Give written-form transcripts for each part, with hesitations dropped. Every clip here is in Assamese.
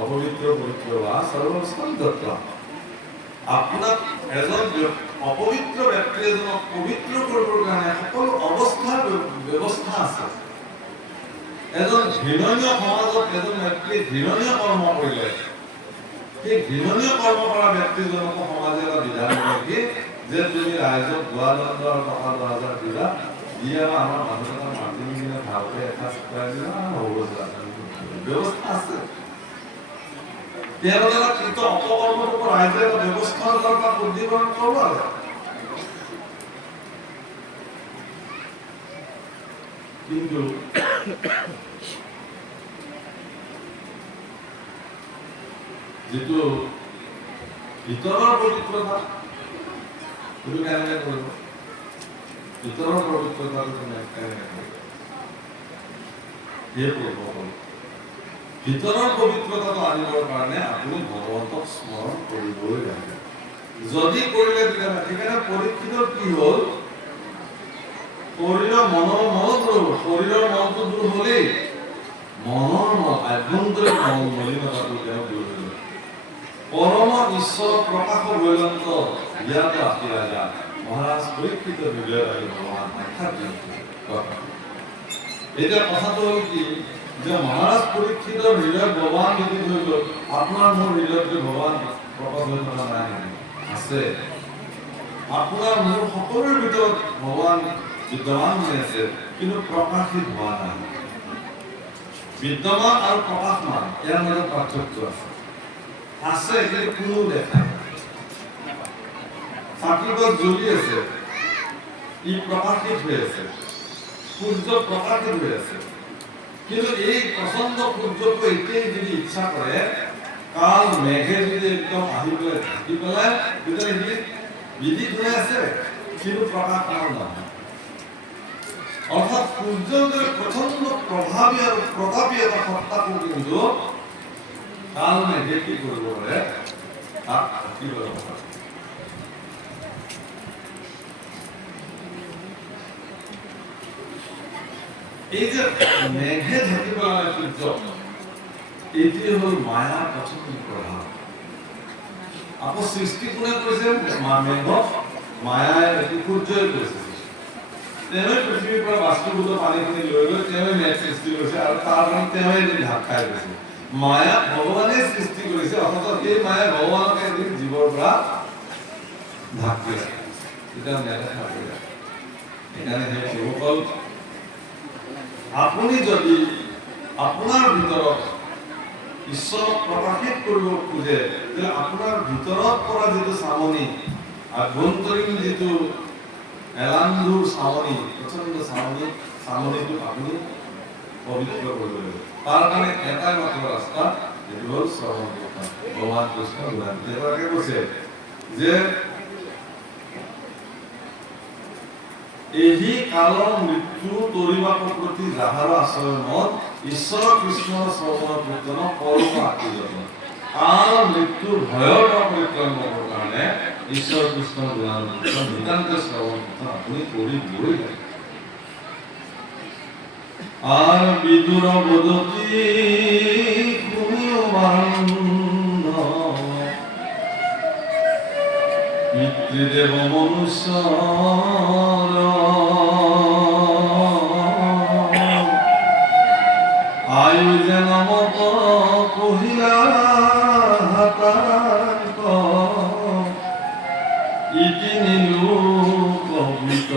অপবিত্ৰ পবিত্ৰ বা সৰ্বস্থান দত্তা আপোনাক এজন অপবিত্ৰ ব্যক্তি এজনক পবিত্ৰ কৰিবৰ কাৰণে সকলো অৱস্থাৰ ব্যৱস্থা আছে। এজন ঘৃণনীয় সমাজত এজন ব্যক্তিয়ে ঘৃণনীয় কৰ্ম কৰিলে সেই ঘৃণনীয় কৰ্ম কৰা ব্যক্তিজনক সমাজে এটা বিধান দিয়ে যে তুমি ৰাইজক গোৱাদণ্ড আৰু টকা 10,000 দিবা, দিয়ে আমাৰ মানুহজনক মাতি কিনে ভালকে এসাঁজ খুৱাই দিবা, হ'ব ব্যৱস্থা আছে। তেওঁলোকে কিন্তু অপকৰ্মৰ ওপৰত ৰাইজে এটা ব্যৱস্থাৰ দৰকাৰ উদ্দীপন কৰিব লাগে। কিন্তু যিটো ভিতৰৰ পবিত্ৰতা সেইটো কেনেকৈ কৰিব, ভিতৰৰ পবিত্ৰতাটো কেনেকৈ কৰিব, সেই কৰিব। ভিতৰৰ পবিত্ৰতাটো আনিবৰ কাৰণে আপুনি ভগৱন্তক স্মৰণ কৰিবই লাগে। যদি কৰিলে তেতিয়াহ'লে সেইকাৰণে পৰীক্ষিতৰ কি হ'ল, শৰীৰৰ মনৰ মনত ৰ'ব, শৰীৰৰ মনটো দূৰ হ'লেই মনৰ আভ্যন্তৰীণ মলিনতাটো তেওঁ দূৰ হৈ গ'ল। পৰম ঈশ্বৰ প্ৰকাশ বৈলন্ত জ্ঞাত আহি ৰাজা মহাৰাজ পৰীক্ষিত হৃদয়ত আহি ভগৱান সাক্ষাৎ কথা। এতিয়া কথাটো হ'ল কি যে মহাৰাজ পৰীক্ষিতৰ হৃদয়ত ভগৱান বিদিত হৈ গ'ল। আপোনাৰ মোৰ হৃদয়ত ভগৱান প্ৰকাশ হৈ থকা নাই, আছে। আপোনাৰ মোৰ সকলোৰে ভিতৰত ভগৱান বিদ্যমান হৈ আছে, কিন্তু প্ৰকাশিত হোৱা নাই। বিদ্যমান আৰু প্ৰকাশমান ইয়াৰ মাজত পাৰ্থক্য আছে, আছে কিন্তু কোনো দেখা নাই। চাকিগছ জ্বলি আছে, ই প্ৰকাশিত হৈ আছে, সূৰ্য প্ৰকাশিত হৈ আছে, কিন্তু এই প্ৰচণ্ড সূৰ্যটো এতিয়াই যদি ইচ্ছা কৰে কাল মেঘে যদি একদম আহি পেলাই ঢাকি পেলাই তেতিয়া সি বিদিত হৈ আছে, কিন্তু প্ৰকাশ নহয়। অৰ্থাৎ সূৰ্যৰ প্ৰচণ্ড প্ৰভাৱী আৰু প্ৰতাপী এটা সত্তাটো কিন্তু কাল মেঘে কি কৰিব পাৰে, তাক ঢাকি পেলাব পাৰে। এই যে মেঘে ঢাকি পেলালে সূৰ্য, এইটোৱে হ'ল মায়াৰ প্ৰচণ্ড প্ৰভাৱ। আকৌ সৃষ্টি কোনে কৰিছে? মেঘক মায়াই সূৰ্যই কৰিছে। তেওঁৱে পৃথিৱীৰ পৰা বাস্তুভূত পানীখিনি লৈ গৈ তেওঁৱে মেঘ সৃষ্টি কৰিছে আৰু তাৰ কাৰণে তেওঁৱে এদিন ঢাক খাই গৈছে। মায়া ভগৱানে সৃষ্টি কৰিছে, অথচ সেই মায়াই ভগৱানক এদিন জীৱৰ পৰা ঢাক দি ৰাখিছে, তেতিয়া নেদেখা হৈ যায়। সেইকাৰণে সেই শিৱসকল আপুনি যদি আপোনাৰ ভিতৰত ঈশ্বৰক প্ৰকাশিত কৰিব খোজে, তেতিয়াহ'লে আপোনাৰ ভিতৰত পৰা যিটো চামনি, আভ্যন্তৰীণ যিটো এলান্ধুৰ চামনি, প্ৰচণ্ড চামনিটো আপুনি পবিত্ৰ কৰিব লাগিব। তাৰ কাৰণে এটাই মাত্ৰ ৰাস্তা, সেইটো হ'ল শ্ৰৱণ কীৰ্তন। ভগৱান কৃষ্ণ বুঢ়াকে কৈছে যে ଏହି কাল মৃত্যু তৰিবাক প্ৰতি যাহাৰ আশ্ৰয় মত ঈশ্বৰ কৃষ্ণৰ শ্ৰৱণ কীৰ্তন পৰম আশীৰ্বাদ। কাল মৃত্যুৰ ভয়ৰ পৰা পৰিত্ৰাণ পাবৰ কাৰণে ঈশ্বৰ কৃষ্ণৰ গুণানুকীৰ্তন নিতান্ত শ্ৰৱণ কীৰ্তন আপুনি কৰিবই লাগে। আর বিদুর বদতি শুনিও বান্ধ পিতৃদেব মনুষ্য আয়ু যেন মত কহিলা হাতাক ইতি নিলু কবিত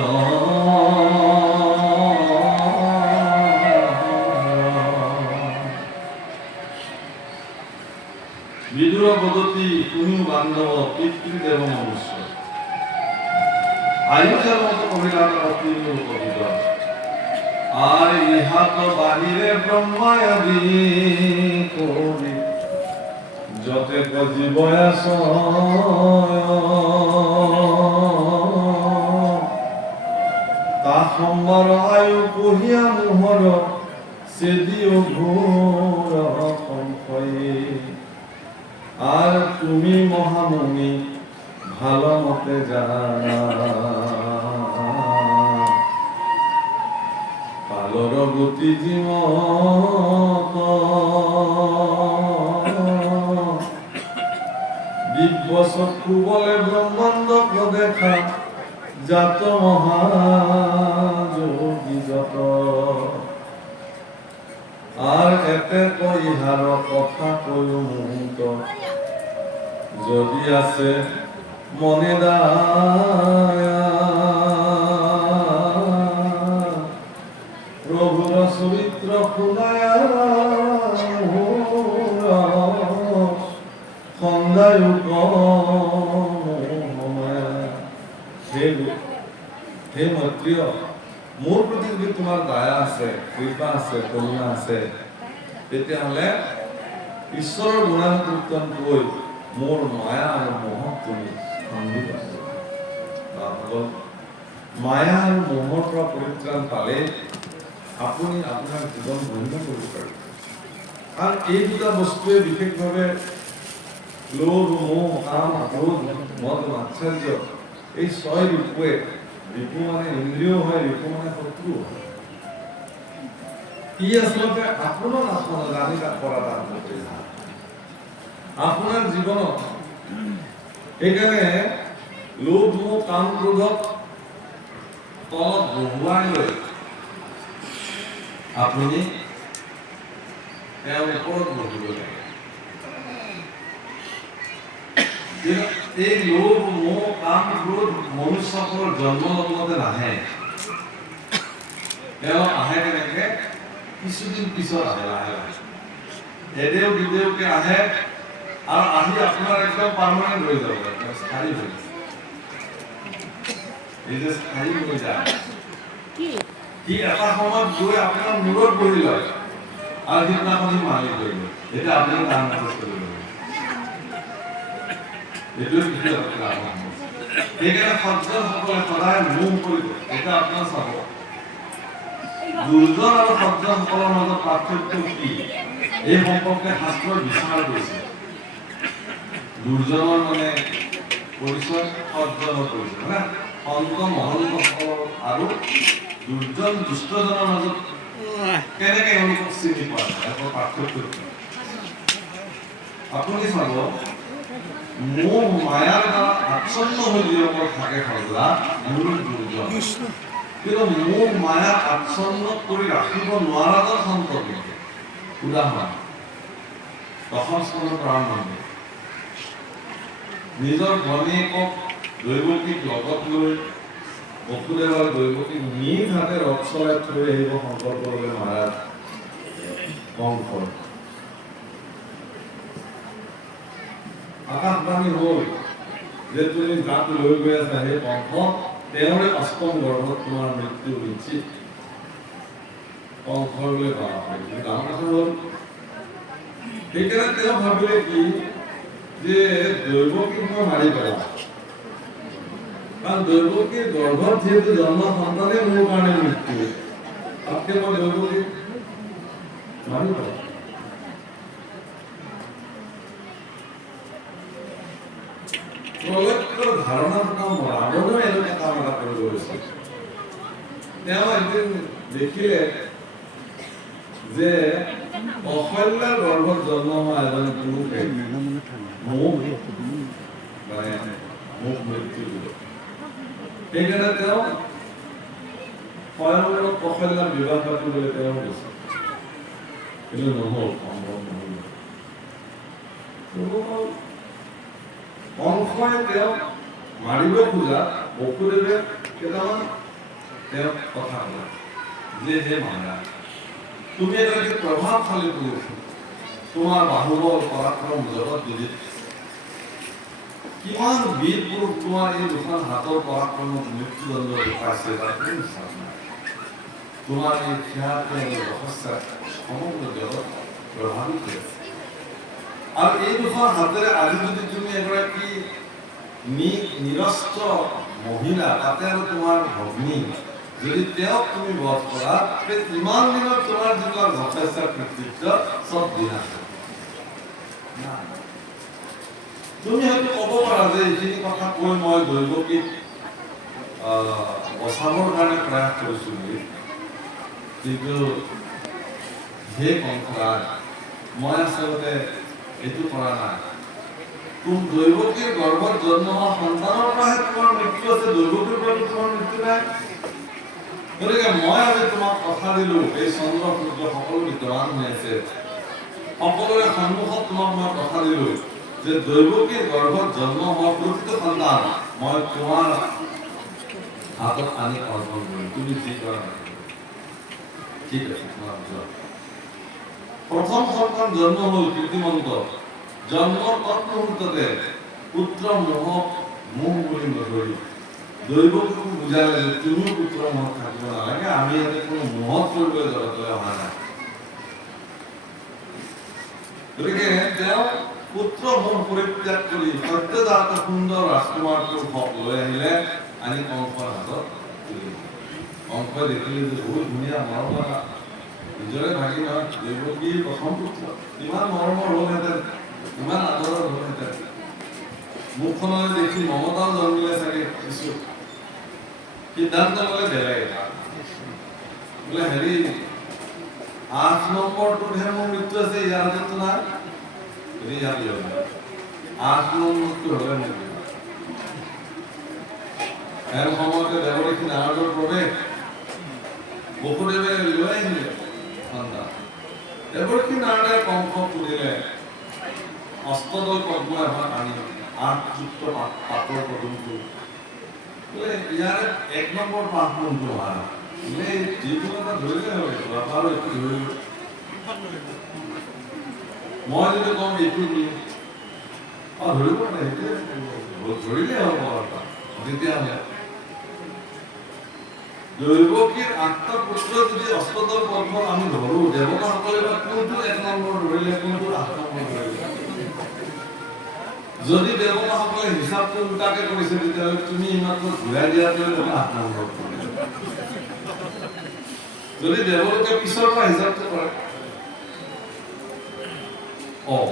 বিদুর পদ্ধতি শুনিও বান্ধব পিতৃদেব মনুষ্য আয়ু যেন মত কহিলা অতি নিলু কবিত আর ইহাত বাহিরে ব্রহ্মায়াদি করি যতে জীবয়াস তা সম্বর আয়ু কহিয়া মোহর সেদিও ঘোর সংশয়ে আর তুমি মহামুনি ভালো মতে জানা কালর গতি জীবন সুবলে ব্রহ্মাণ্ড দেখা জাত মহাযোগী যত আর এতে ইহার কথা কয়ো মুহূর্ত যদি আছে মনে দায়া প্রভুর চরিত্র শুনায়া সন্ধ্যায় হে মৈত্রীয় মোৰ প্ৰতি যদি তোমাৰ দয়া আছে কৃপা আছে কৰুণা আছে তেতিয়াহ'লে ঈশ্বৰৰ গুণানুকীৰ্তন কৈ মোৰ মায়া আৰু মোহক তুমি সন্ধিত মায়া আৰু মোহৰ পৰা পৰিত্ৰাণ পালে আপুনি আপোনাৰ জীৱন ধন্য কৰিব পাৰিব কাৰণ এই দুটা বস্তুৱে বিশেষভাৱে লোভ মোহ কাম ক্ৰোধ মদ মাৎসৰ্য এই ছয় ৰিপুৱে ৰিপু মানে ইন্দ্ৰিয় হয় ৰিপু মানে শত্ৰু হয় ই আচলতে আপোনাৰ জানি কৰা তাৰ আপোনাৰ জীৱনত সেইকাৰণে লোভ মোহ কাম ক্ৰোধক তলত বহুৱাই লৈ আপুনি তেওঁৰ ওপৰত বহিব লাগে এই লোভ মোহ কাম ক্ৰোধ মনুষ্যসকলৰ জন্ম লগ্নতে নাহে তেওঁ আহে কেনেকে কিছুদিন পিছত আহে লাহে লাহে এদেও বিদেওকে আহে আৰু আহি আপোনাৰ একদম পাৰ্মানেণ্ট হৈ যাব স্থায়ী হৈ এই যে স্থায়ী হৈ যায় কি এটা সময়ত গৈ আপোনাৰ মূৰত বহি লয় আৰু সিদিনাখন মালিক হৈ গ'ল এতিয়া আপুনি কাম কৰিব সেইকাৰণে সজ্জনসকলে সদায় মোহ কৰিব এটা আপোনাৰ চাব দুৰ্জন আৰু সজ্জনসকলৰ মাজত পাৰ্থক্য কি এই সম্পৰ্কে শাস্ত্ৰই বিচাৰ কৰিছে দুৰ্জনৰ মানে পৰিচয় সজ্জনৰ পৰিচয় মানে সন্ত মহন্তসকলৰ আৰু দুৰ্জন দুষ্টজনৰ মাজত কেনেকে এওঁলোকক চিনি পোৱা যায় একো পাৰ্থক্য কি আপুনি চাব মোহ মায়াৰ দ্বাৰা আচ্ছন্ন হৈ যিসকল থাকে সজা মোৰ দুৰ্জন কিন্তু মোহ মায়া আচ্ছন্ন কৰি ৰাখিব নোৱাৰাজন সন্ততি উদাহৰণ দশম স্কন্ধৰ প্ৰাৰম্ভণি নিজৰ ভনীয়েকক দৈৱকীক লগত লৈ বসুদেৱ আৰু দৈৱকীক নিজ হাতে ৰথ চলাই থৈ আহিব শংকৰদেৱে মহাৰাজ কংস আকাশবাণী হ'ল যে তুমি যাক লৈ গৈ আছা সেই কংস তেওঁৰে অষ্টম গৰ্ভত তোমাৰ মৃত্যু নিশ্চিত কংসৰ বুলি কোৱা হয় ডাঙৰ কথা হ'ল সেইকাৰণে তেওঁ ভাবিলে কি যে দৈৱকীক মই মাৰি পেলাম কাৰণ দৈৱকীৰ গৰ্ভত যিহেতু জন্ম সন্তানে মোৰ কাৰণে মৃত্যু তাতকে মই দৈৱকীক মাৰি পেলাম প্ৰলক্ষৰ ধাৰণা থকা ৰাৱণেও এনেকুৱা কাম এটা কৰিব গৈছিল তেওঁ এদিন দেখিলে যে অহল্যাৰ গৰ্ভত জন্ম হোৱা এজন পুৰুষে মোক মৃত্যু দিব সেইকাৰণে তেওঁ স্বয়ংবৰক অহল্যাৰ বিবাহ পাতিবলৈ তেওঁ গৈছে কিন্তু নহ'ল সম্ভৱ নহ'ল কংসই তেওঁক মাৰিব খোজা বসুদেৱে কেইটামান তেওঁক কথা ক'লে যে হে মহাৰাজ তুমি এগৰাকী প্ৰভাৱশালী পুৰুষ তোমাৰ বাহুবল পৰাক্ৰম জগত বিদিত কিমান বীৰ পুৰুষ তোমাৰ এই দুখন হাতৰ পৰাক্ৰমত মৃত্যুদণ্ড দেখুৱাইছে তাৰ কোনো বিশ্বাস নাই তোমাৰ এই খ্যাতি আৰু ৰহস্য সমগ্ৰ জগত প্ৰভাৱিত হৈছে আৰু এই দুখন হাতেৰে আজি যদি তুমি এগৰাকী নিৰস্ত্ৰ মহিলা তাতে আৰু তোমাৰ ভগ্নী যদি তেওঁক তুমি বধ কৰা ইমান দিনত তোমাৰ যিবিলাক যথেষ্ট কৃতিত্ব চব দিন আছে তুমি হয়তো ক'ব পাৰা যে এইখিনি কথা কৈ মই দৈৱকীক বচাবৰ কাৰণে প্ৰয়াস কৰিছোঁ বুলি কিন্তু হে কংসৰাজ মই আচলতে এইটো কৰা নাই তুমি দৈৱকীৰ গৰ্ভত জন্ম হোৱা সন্তানৰ পৰাহে তোমাৰ মৃত্যু আছে, দৈৱকীৰ পৰা তোমাৰ মৃত্যু নাই। গতিকে মই আজি তোমাক কথা দিলো, এই চন্দ্ৰ সূৰ্য সকলো বিদ্যমান হৈ আছে, সকলোৰে সন্মুখত তোমাক মই কথা দিলো যে দৈৱকীৰ গৰ্ভত জন্ম হোৱা প্ৰতিটো সন্তান মই তোমাৰ হাতত আনি অৰ্পণ কৰিম, তুমি যি কৰা। ঠিক আছে, প্ৰথম সন্তান জন্ম হল কীৰ্তিমন্ত। জন্মৰ তৎমুহূৰ্ততে পুত্ৰ মোহক মোহ বুলি নধৰি দৈৱকীক বুজালে যে তুমিও পুত্ৰ মোহত থাকিব নালাগে, আমি ইয়াতে কোনো মোহত কৰিবলৈ জগতলৈ অহা নাই। গতিকে তেওঁ পুত্ৰ মোহ পৰিত্যাগ কৰি সত্যজাত সুন্দৰ ৰাজকুমাৰটোৰ হক লৈ আহিলে, আনি কংসৰ হাতত তুলিলে। কংসই দেখিলে যে বহুত ধুনীয়া মৰমৰা নিজৰে ভাগিন দৈৱকীৰ প্ৰথম পুত্ৰ, ইমান মৰমৰ হ'লহেঁতেন, ইমান আদৰৰ হ'লহেঁতেন, মুখখনলৈ দেখি মমতাও জন্মিলে চাগে কিছু। সিদ্ধান্ত ল'লে বেলেগ এটা, বোলে হেৰি 8 নম্বৰটোতহে মোৰ মৃত্যু আছে, ইয়াৰ হাততো নাই, ইয়াত 8 নম্বৰটো হ'লে নেকি। এনে সময়তে দেৱৰীখি নাৰদৰ প্ৰৱেশ, বসুদেৱে লৈ আহিলে সন্তান। দেৱৰীখি নাৰদে কংসক সুধিলে, অষ্টদল পদ্ম এখন আনি 8যুক্ত পাতৰ পদুমটো, বোলে ইয়াৰে 1 নম্বৰ পাঠ কোনটো অহা, বোলে যিকোনো এটা ধৰিলে হ'ল, বাপাৰো এইটো ধৰিলো, মই যদি কম এইটো দিম, ধৰিব নাই, সেইটোৱে ধৰিলে হ'ব। তেতিয়াহ'লে দৈৱকীৰ 8টা পুত্ৰ যদি অষ্টদল পদ্ম আমি ধৰো, দেৱতাসকলে বা কোনটো 1 নম্বৰ ধৰিলে, কোনটো 8 নম্বৰ ধৰিলে। যদি দেৱতাসকলে হিচাপটো উল্টাকে কৰিছে, তেতিয়াহ'লে তুমি ইমাত্ৰ ঘূৰাই দিয়াটোৱে তুমি 8 নম্বৰ কৰিলে। যদি দেৱলোকে পিছৰ পৰা হিচাপটো কৰে,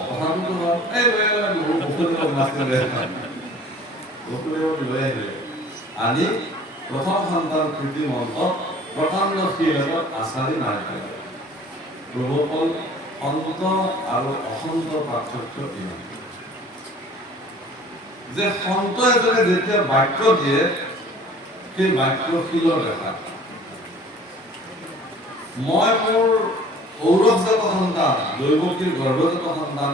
কথাটো হয়, এই বসুদেৱক লৈ আহিলে, আনি প্ৰথম সন্তান কীৰ্তিমন্তক প্ৰকাণ্ড শিলত আচাৰি মাৰি পেলালে। প্ৰভুসকল, সন্ত আৰু অসন্ত পাৰ্থক্য ইমান যে সন্ত এজনে যেতিয়া বাক্য দিয়ে, সেই বাক্য শিলৰ দেখা। মই মোৰ ঔৰসজাত সন্তান, দৈৱকীৰ গৰ্ভজাত সন্তান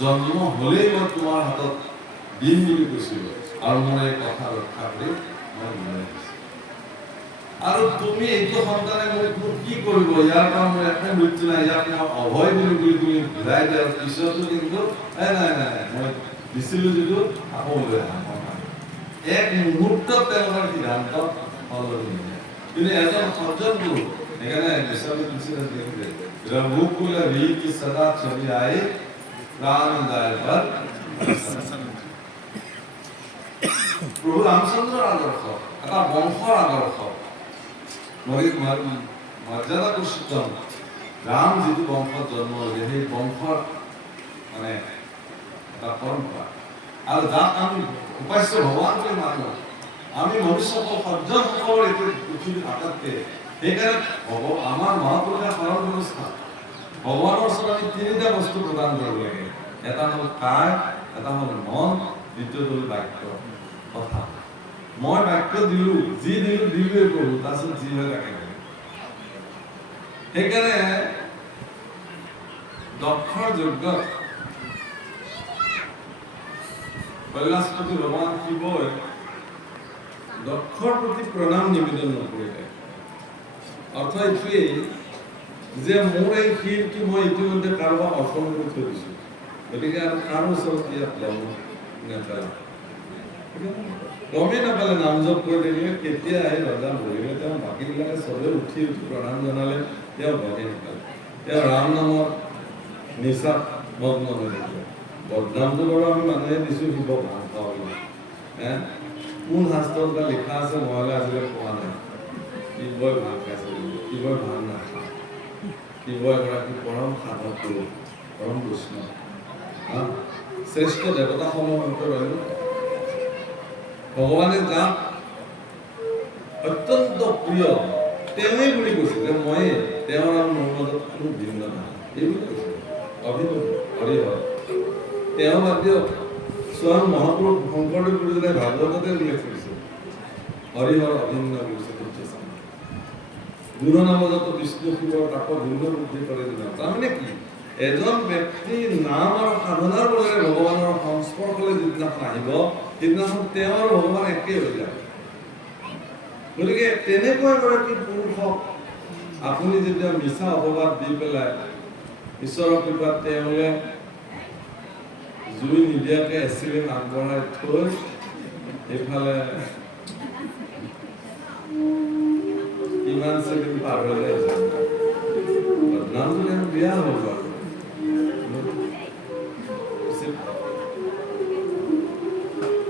জন্ম হলেই মই তোমাৰ হাতত দিম বুলি কৈছিলো, আৰু মোৰ এই কথা ৰক্ষা কৰি মই মিলাই দিছো। আৰু তুমি এইটো সন্তানে মোক কি কৰিব, ইয়াৰ পৰা মোৰ একো মৃত্যু নাই, ইয়াক মই অভয় বুলি তুমি ঘূৰাই দিয়াৰ পিছতো কিন্তু নাই নাই নাই, মই দিছিলো যিটো আকৌ লৈ আহা। এক মুহূৰ্তত তেওঁলোকৰ সিদ্ধান্ত সলনি হয়। কিন্তু এজন সজ্জন পুৰুষ, সেইকাৰণে বিশ্ববিদ্যালয় তুলসীদাস লিখিছে, ৰঘুকুল ৰীতি সদা চলি আই প্ৰাণ যায় পৰ। প্ৰভু ৰামচন্দ্ৰৰ আদৰ্শ, এটা বংশৰ আদৰ্শ, মৰ্যাদা পুৰুষোত্তম ৰাম যিটো বংশত জন্ম হৈছে, সেই বংশৰ মানে এটা পৰম্পৰা, আৰু যাক আমি উপাস্য ভগৱান বুলি মানো। আমি মনুষ্যসকল সজ্জনসকলৰ এইটো পৃথিৱীত আটাইতকৈ, সেইকাৰণে আমাৰ মহাপুৰুষে সৰল ব্যৱস্থা, ভগৱানৰ ওচৰত আমি 3টা বস্তু প্ৰদান কৰিব লাগে। এটা হ'ল কায়, এটা হ'ল মন, দ্বিতীয়টো হ'ল বাক্য, কথা। মই বাক্য দিলো, যি দিলো দিলোৱে প্ৰভু, তাৰপিছত যি হয় তাকে। সেইকাৰণে দক্ষৰ যজ্ঞত কৈলাশপতি ভগৱান শিৱই দক্ষৰ প্ৰতি প্ৰণাম নিবেদন নকৰিলে। অৰ্থ এইটোৱেই যে মোৰ এই শিৰটো মই ইতিমধ্যে কাৰোবাক অৰ্পণ কৰি থৈ দিছোঁ, গতিকে আৰু কাৰো ওচৰত ইয়াত লম নেপালে, গমেই নাপালে। নাম জপ কৰি থাকিলে, কেতিয়া আহি ৰজা বহিলে, তেওঁ বাকীবিলাকে চবে উঠি প্ৰণাম জনালে, তেওঁ গমেই নাপালে। তেওঁ ৰাম নামৰ নিচাত মগ্ন হৈ থাকিলে। বদনামটো বাৰু আমি মানুহে দিছোঁ শিৱক ভাল পাওঁ বুলি, কোন শাস্ত্ৰত বা লিখা আছে মহলে আজিলৈ পোৱা নাই। শিৱই ভাল খাইছে, শিৱই ভাল নাখায়। শিৱ এগৰাকী পৰম সাধক পুৰুষ, পৰম বৈষ্ণৱ, শ্ৰেষ্ঠ দেৱতাসমূহৰ ভিতৰত ভগৱানে যাক অত্যন্ত প্ৰিয়, তেওঁৱেই বুলি কৈছে যে মই তেওঁৰ আৰু মোৰ মাজত কোনো ভিন্ন নাই, এই বুলি কৈছে। অভিনৱ হৰিহৰ তেওঁ বাদ দিয়ক, স্বয়ং মহাপুৰুষ শংকৰদেৱ গুৰুজনাই ভাগৱততে উল্লেখ কৰিছে হৰিহৰ অভিন্ন গুৰুচতুৰ্থ গুৰু নামত বিষ্ণু শিৱৰ তাপ ভিন্ন বুদ্ধি কৰে দিনা। তাৰমানে কি এজন ব্যক্তি নাম আৰু সাধনাৰ বলেৰে ভগৱানৰ সংস্পৰ্শলৈ যিদিনাখন আহিব সেইদিনাখন তেওঁ আৰু ভগৱান একেই হৈ যায়। গতিকে তেনেকুৱা এগৰাকী পুৰুষক আপুনি যেতিয়া মিছা অপবাদ দি পেলাই ঈশ্বৰৰ কৃপাত তেওঁলে জুই নিদিয়াকে এচিলিন আগবঢ়াই থৈ এইফালে কিমান চেলিন পাৰ হৈ যায় নামটো বিয়া হ'ল বাৰু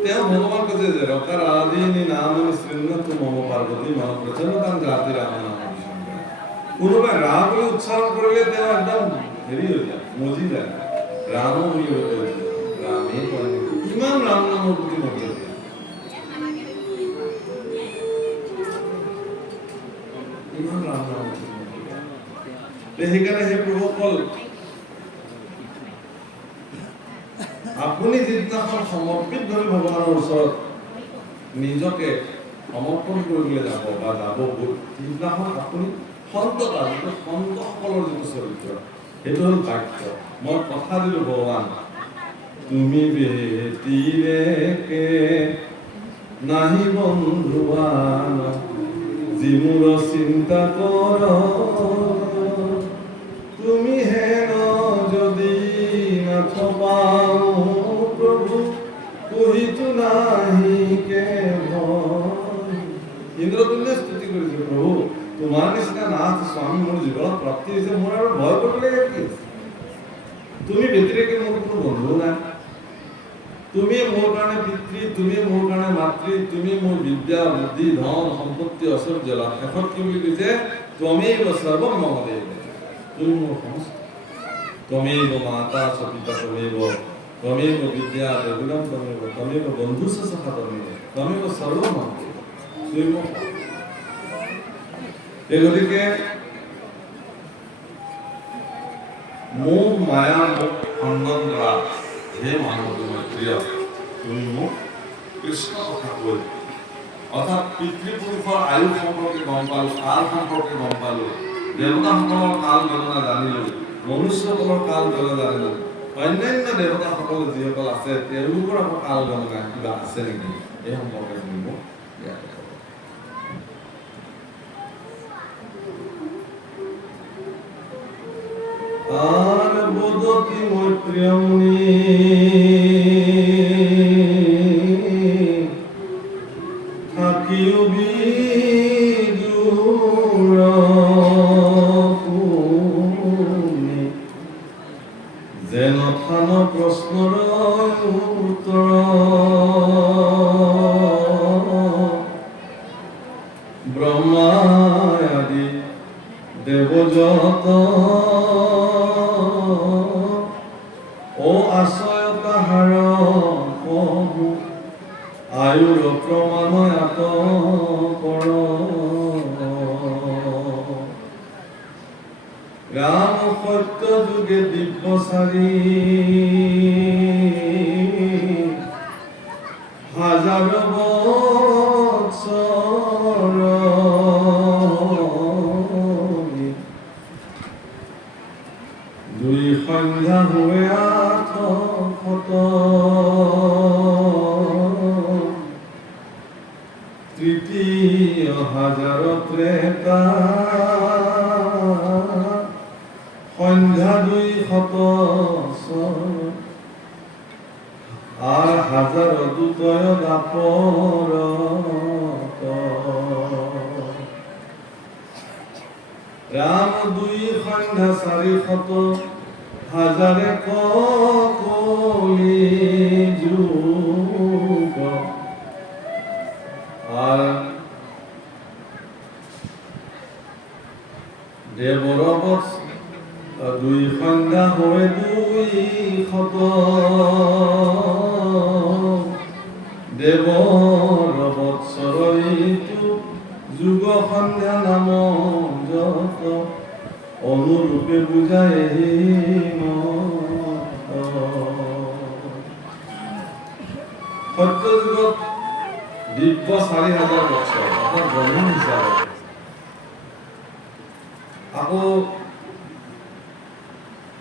তেওঁ ভগৱান কৈছে যে ৰকাৰ আদিনি নাম শৃণ্যতু মম পাৰ্বতী মন প্ৰচন্নতাং জাতি ৰাম নাম। কোনোবাই ৰাম বুলি উচ্চাৰণ কৰিলে তেওঁ একদম হেৰি হৈ যায়, মজি যায়, ৰাম বুলি ৰামেই কয় ইমান ৰাম নামৰ প্ৰতি মজি যায়। ইমান ৰাম নামৰ প্ৰতি মজি যায়। সেইকাৰণে সেই প্ৰভুসকল আপুনি যিদিনাখন সমৰ্পিত ধৰি ভগৱানৰ ওচৰত নিজকে সমৰ্পণ কৰিবলৈ যাব বা যাব সিদিনাখন আপুনি সন্ততা যিটো সন্তসকলৰ যিটো চৰিত্ৰ সেইটো হ'ল বাক্য। মই কথা দিলো ভগৱান তুমি বেটিৰেকে নাহি বন্ধুৱান যি মোৰ চিন্তা কৰ তুমি হেন যদি নাথপাও প্ৰভু কহিতো নাহি কে ভয়। ইন্দ্ৰতুল্যে স্তুতি কৰিছে প্ৰভু তোমাৰ নিচিনা নাথ স্বামী মোৰ জীৱনত প্ৰাপ্তি হৈছে, মোৰ আৰু ভয় কৰিবলৈ কি আছে? তুমি ব্যতিৰেকে মোৰ কোনো বন্ধু নাই, তুমি মোৰ কাৰণে পিতৃ, তুমি মোৰ কাৰণে মাতৃ, তুমি মোৰ বিদ্যা বুদ্ধি ধন সম্পত্তি ঐশ্বৰ্য লাভ। শেষত কি বুলি কৈছে? ত্বমেব সৰ্বম মম দেৱ, তুমি মোৰ সমস্ত। ত্বমেব মাতা চ পিতা ত্বমেব, ত্বমেব বিদ্যা দেৱিনম ত্বমেব, ত্বমেব বন্ধু চ সখা ত্বমেব, ত্বমেব সৰ্বম মম দেৱ, তুমি মোৰ। এই গতিকে মোহ মায়া মোক খণ্ডন কৰা হে মানৱ প্ৰিয়, তুমি মোক কৃষ্ণ কথা কৈ। অৰ্থাৎ পিতৃপুৰুষৰ আয়ু সম্পৰ্কে গম পালো, কাল সম্পৰ্কে গম পালো, দেৱতাসকলৰ কাল গণনা জানিলো, মনুষ্যসকলৰ কাল গণনা জানিলো, অন্যান্য দেৱতাসকল যিসকল আছে তেওঁলোকৰ আকৌ কাল গণনা কিবা আছে নেকি এই সম্পৰ্কে তুমি মোক জ্ঞাত কৰা। আর বদতি মৈত্রিয়মনি থাকিও বিদুর যেন থান প্রশ্নর উত্তর ব্রহ্মাদি দেবযত ও আশয় তাহার কহু আয়ুর প্রমাণয়াত কর। রাম সত্য যুগে দিব্যচারী হাজার বৎসর দুই সন্ধ্যা হৈ আঠশত তৃতীয় হাজাৰ ত্ৰেতা সন্ধ্যা 200 আৰ হাজাৰ দুতয় দাপৰ ৰাম 2 সন্ধ্যা 400 হাজাৰে কলি যুগ আৰ দেৱৰ 2 সন্ধ্যা হৈ 200 দেৱৰ বৎসৰ ইটো যুগ সন্ধ্যা নাম যত অনুৰূপে বুজাই 4000 বছৰ অৰ্থাৎ ব্ৰহ্ম হিচাপে আকৌ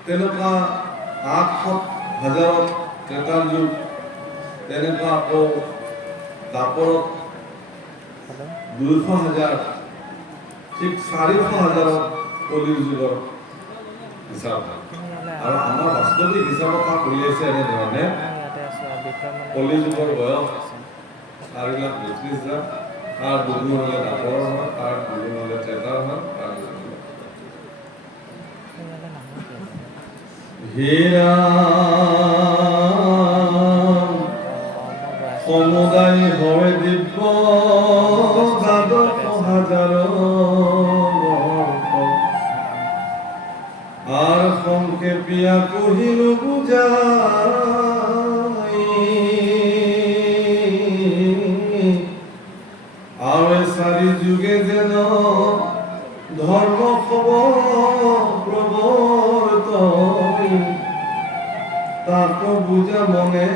তেনেকুৱা 8,000 ত্ৰেতাৰ যুগ তেনেকুৱা আকৌ দাপৰত 200,000 ঠিক 400,000 কলিৰ যুগৰ হিচাপ আৰু আমাৰ বাস্তৱিক হিচাপত উলিয়াইছে এনেধৰণে কলি যুগৰ বয়স 4,32,000 তাৰ দুগুণ হ'লে দাপৰৰ হয় তাৰ দুগুণ হ'লে ত্ৰেতাৰ হয় তাৰ হীৰা সমুদায় হয় দিব্য দ্বাদশ হাজাৰ আর সংক্ষেপিয়া কহিল বুঝাই আর সারি যুগে যেন ধর্ম প্রবর্তন তাক বুঝা মনে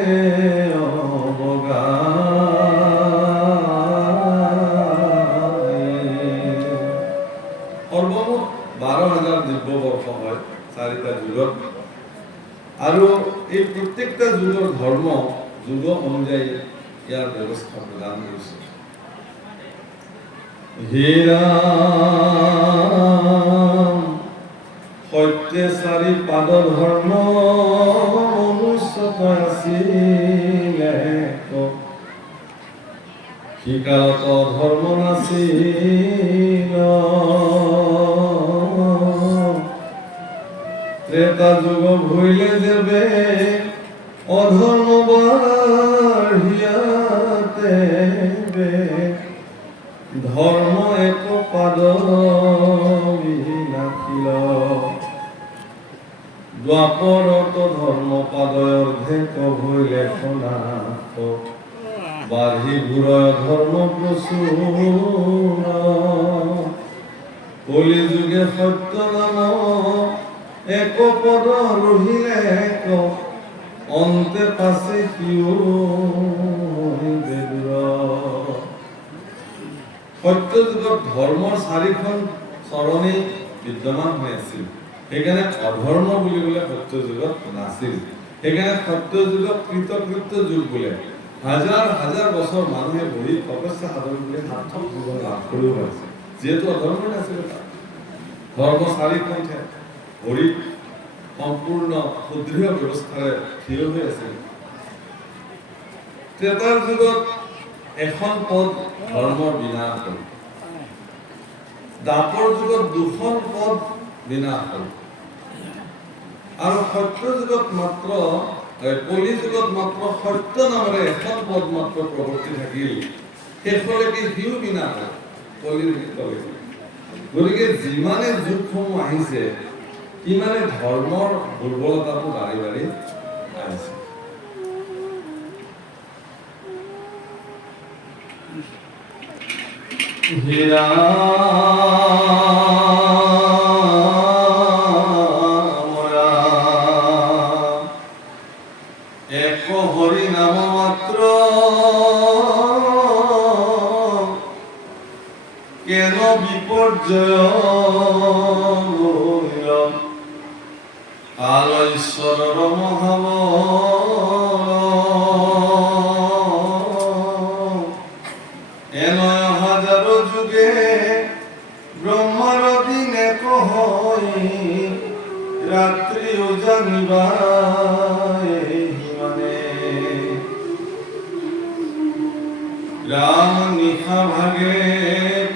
সর্বমুঠ 12,000 দিব্য বর্ষ হয় 4টা যুগত আৰু এই প্ৰত্যেকটা যুগৰ ধৰ্ম যুগ অনুযায়ী ইয়াৰ ব্যৱস্থা প্ৰদান কৰিছে হীৰা সত্যে 4 পাদ ধৰ্ম মনুষ্যত আছিলে শিকাৰত ধৰ্ম নাছিল ত্রেতা যুগ ভইলে যাবে অধর্ম বাড়িয়াতে ধর্ম এক পাদ বিনাখিল দ্বাপরত ধর্ম পাদয় অর্ধেক ভইলে সনাত বাঢ়ি ঘূৰয় ধৰ্ম প্ৰচুৰ কলি যুগে সত্য নাম এক পদ ৰহিলে এক অন্তে পাছে কিয় সত্য যুগত ধৰ্মৰ 4খন চৰণেই বিদ্যমান হৈ আছিল সেইকাৰণে অধৰ্ম বুলিবলৈ সত্য যুগত নাছিল সেইকাৰণে সত্য যুগক কৃতকৃত্য যুগ বোলে হাজাৰ হাজাৰ বছৰ মানুহে বহি তপস্যা সাধন কৰি সাৰ্থক জীৱন লাভ কৰিব পাৰিছে যিহেতু অধৰ্ম নাছিল ধৰ্ম 4খন হৰি সম্পূৰ্ণ সুদৃঢ় ব্যৱস্থাৰে থিয় হৈ আছিল ত্ৰেতাৰ যুগত এখন পদ ধৰ্মৰ বিনাশ হ'ল দাপৰ যুগত 2খন পদ বিনাশ হ'ল আৰু সত্য যুগত মাত্ৰ কলি যুগত মাত্ৰ সত্য নামেৰে এখন পদ মাত্ৰ প্ৰৱৰ্তি থাকিল শেষলৈকে সিও বিনাশ হ'ল কলিৰ গতিকে যিমানে যুগসমূহ আহিছে ইমানে ধৰ্মৰ দুৰ্বলতাটো বাঢ়ি বাঢ়ি আহিছে হীৰা এক হৰি নাম মাত্ৰ কেন বিপৰ্যয় কাল ঈশ্বৰৰ মহাব এনয় হাজাৰ যুগে ব্ৰহ্মাৰ দিনে কহৈ ৰাত্ৰিও জানিবা মানে ৰাম নিশা ভাগে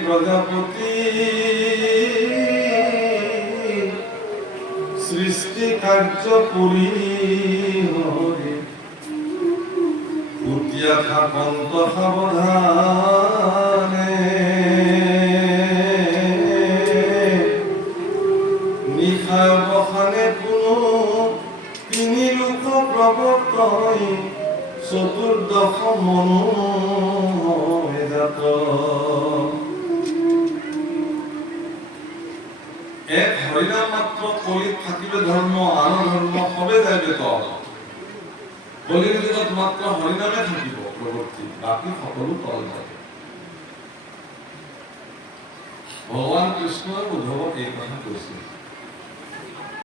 প্ৰজাপতি সৃষ্টি কাৰ্য কৰি হৰি ফুটিয়া থাকন্ত সাৱধানে নিশায় অৱসানে কোনো 3 লোক প্ৰৱৰ্তই চতুৰ্দশ মনো জাত এক হরিনাম মাত্র কলিত থাকিবে ধর্ম আন ধর্ম হবে যাইবে তল কলির যুগত মাত্র হরিনামে থাকিব প্রবৃত্তি বাকি সকলো তল যাবে ভগৱান কৃষ্ণই উদ্ধৱক এই কথা কৈছিল।